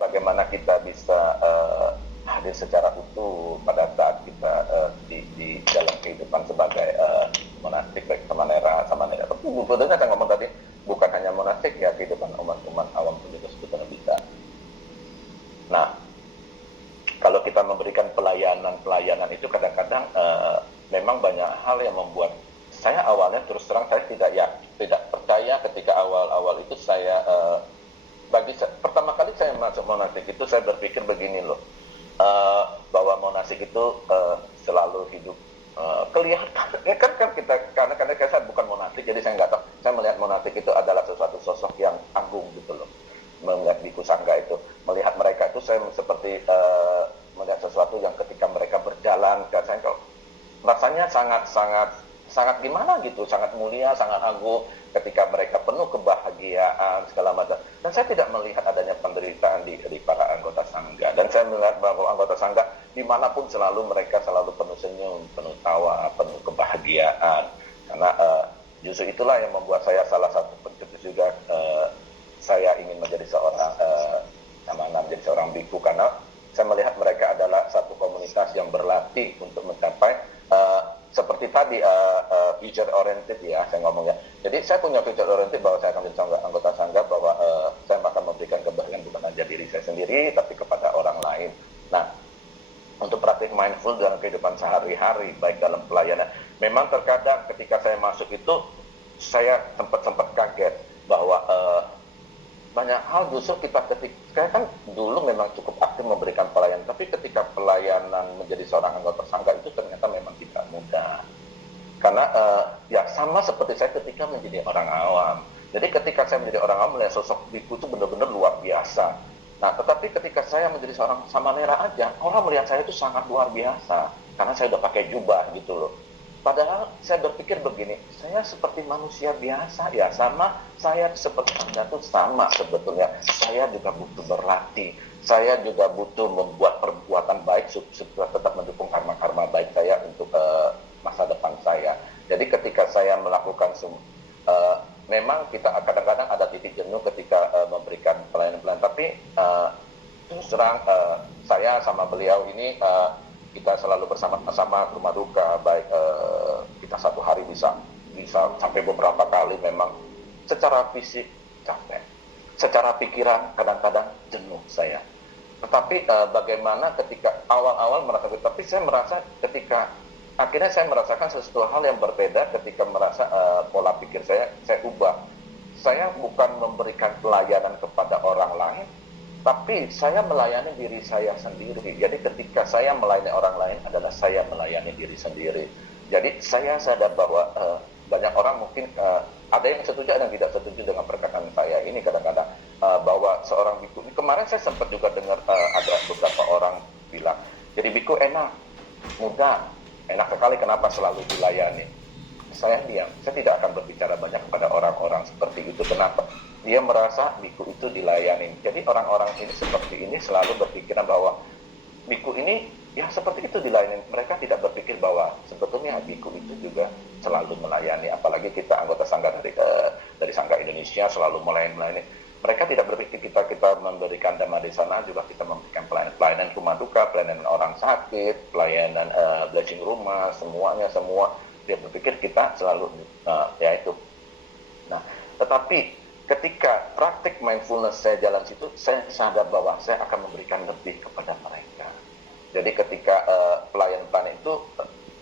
bagaimana kita bisa hadir secara utuh pada saat kita di dalam kehidupan sebagai monastik, baik sama nera. Tapi sebetulnya saya ngomong tadi bukan hanya monastik ya, kehidupan umat-umat awam pun juga sebetulnya bisa. Nah, kalau kita memberikan pelayanan itu kadang-kadang memang banyak hal yang membuat saya awalnya terus terang saya tidak percaya ketika awal-awal itu saya pertama kali saya masuk monastik itu saya berpikir begini loh, bahwa monastik itu selalu hidup kelihatan ya kan kita karena saya bukan monastik jadi saya nggak tahu, saya melihat monastik itu adalah sesuatu sosok yang agung gitu loh, melihat biku sangga itu, melihat mereka itu saya seperti melihat sesuatu yang ketika mereka berjalan saya kalau rasanya sangat gimana gitu, sangat mulia, sangat agung ketika mereka penuh kebahagiaan segala macam. Dan saya tidak melihat adanya penderitaan di para anggota sangga. Dan saya melihat bahwa anggota sangga dimanapun mereka selalu penuh senyum, penuh tawa, penuh kebahagiaan. Karena justru itulah yang membuat saya salah satu pencetus juga saya ingin menjadi seorang menjadi seorang biku, karena saya melihat mereka adalah satu komunitas yang berlatih untuk mencapai seperti tadi future oriented ya saya ngomongnya. Jadi saya punya future oriented bahwa saya akan menjadi anggota sangga, bahwa saya akan memberikan kebahagiaan bukan hanya diri saya sendiri tapi kepada orang lain. Nah, untuk praktik mindful dalam kehidupan sehari-hari baik dalam pelayanan, memang terkadang ketika saya masuk itu saya sempat kaget bahwa banyak hal justru saya kan dulu memang cukup aktif memberikan pelayanan, tapi ketika pelayanan menjadi seorang anggota sangga itu ternyata memang tidak mudah. Karena ya sama seperti saya ketika menjadi orang awam. Jadi ketika saya menjadi orang awam melihat sosok biku itu benar-benar luar biasa. Nah, tetapi ketika saya menjadi seorang samanera aja, orang melihat saya itu sangat luar biasa. Karena saya udah pakai jubah gitu loh. Padahal saya berpikir begini, saya seperti manusia biasa ya, sama saya seperti Anda tuh sama sebetulnya. Saya juga butuh berlatih, saya juga butuh membuat perbuatan baik supaya tetap mendukung karma-karma baik saya untuk masa depan saya. Jadi ketika saya melakukan memang kita kadang-kadang ada titik jenuh ketika memberikan pelayanan-pelayanan, tapi terus terang saya sama beliau ini kita selalu bersama-sama rumah duka, baik kita satu hari bisa sampai beberapa kali memang secara fisik capek, secara pikiran kadang-kadang jenuh saya. Tetapi bagaimana ketika awal-awal merasa, tapi saya merasa ketika akhirnya saya merasakan sesuatu hal yang berbeda ketika merasa pola pikir saya ubah. Saya bukan memberikan pelayanan kepada orang lain, tapi saya melayani diri saya sendiri. Jadi ketika saya melayani orang lain adalah saya melayani diri sendiri. Jadi saya sadar bahwa banyak orang mungkin ada yang setuju ada yang tidak setuju dengan perkataan saya ini kadang-kadang bahwa seorang biku, kemarin saya sempat juga dengar ada beberapa orang bilang, jadi biku enak, mudah, enak sekali, kenapa selalu dilayani? Saya diam, saya tidak akan berbicara banyak kepada orang-orang seperti itu. Kenapa? Dia merasa biku itu dilayani. Jadi orang-orang ini seperti ini selalu berpikiran bahwa biku ini ya seperti itu dilayani. Mereka tidak berpikir bahwa sebetulnya biku itu juga selalu melayani. Apalagi kita anggota sangga dari Sangga Indonesia selalu melayani. Mereka tidak berpikir kita memberikan dhamma di sana juga kita memberikan pelayanan rumah duka, pelayanan orang sakit, pelayanan blessing rumah, semuanya semua. Dia berpikir kita selalu ya itu. Nah, tetapi ketika praktik mindfulness saya jalan situ, saya sadar bahwa saya akan memberikan lebih kepada mereka. Jadi ketika pelayan-pelayan itu,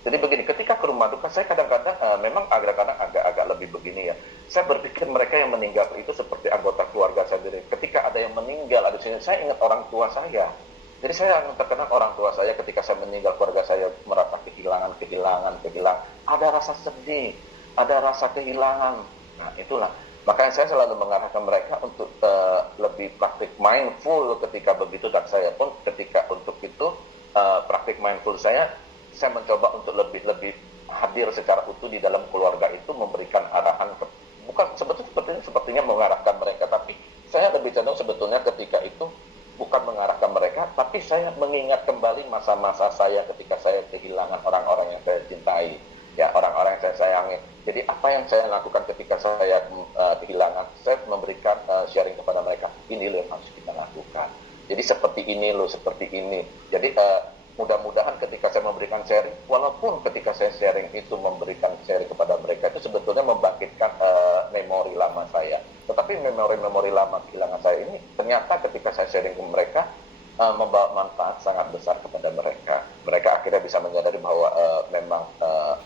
jadi begini, ketika ke rumah duka saya kadang-kadang memang agak-kadang agak lebih begini ya. Saya berpikir mereka yang meninggal itu seperti anggota keluarga saya sendiri. Ketika ada yang meninggal, ada sini saya ingat orang tua saya. Jadi saya terkenal orang tua saya ketika saya meninggal, keluarga saya merasa kehilangan. Ada rasa sedih, ada rasa kehilangan. Nah itulah. Makanya saya selalu mengarahkan mereka untuk lebih praktik mindful ketika begitu. Dan saya pun ketika untuk itu praktik mindful saya mencoba untuk lebih hadir secara utuh di dalam keluarga itu, memberikan arahan bukan sepertinya mengarahkan mereka, tapi saya lebih cenderung sebetulnya ketika itu bukan mengarahkan mereka, tapi saya mengingat kembali masa-masa saya ketika saya kehilangan orang-orang yang saya cintai, ya orang-orang yang saya sayangi. Jadi apa yang saya lakukan ketika saya kehilangan, saya memberikan sharing kepada mereka, ini loh yang harus kita lakukan. Jadi seperti ini loh, seperti ini. Jadi mudah-mudahan ketika saya memberikan sharing, walaupun ketika saya sharing itu memberikan sharing kepada mereka itu sebetulnya membangkitkan memori lama saya. Tetapi memori-memori lama kehilangan saya ini ternyata ketika saya sharing ke mereka membawa manfaat sangat besar kepada mereka. Mereka akhirnya bisa menyadari bahwa memang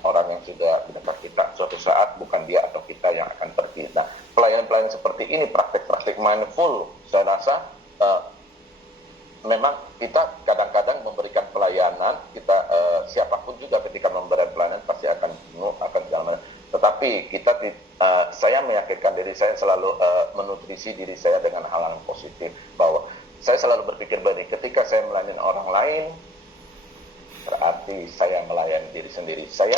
orang yang sudah mendekat kita suatu saat bukan dia atau kita yang akan pergi. Nah, pelayanan-pelayanan seperti ini, praktek-praktek mindful, saya rasa memang kita kadang-kadang memberikan pelayanan, kita siapapun juga ketika memberikan pelayanan pasti akan penuh, akan segala macam. Tetapi kita, saya meyakinkan diri saya selalu menutrisi diri saya dengan hal yang positif, bahwa saya selalu berpikir begini, ketika saya melayani orang lain, berarti saya melayani diri sendiri. Saya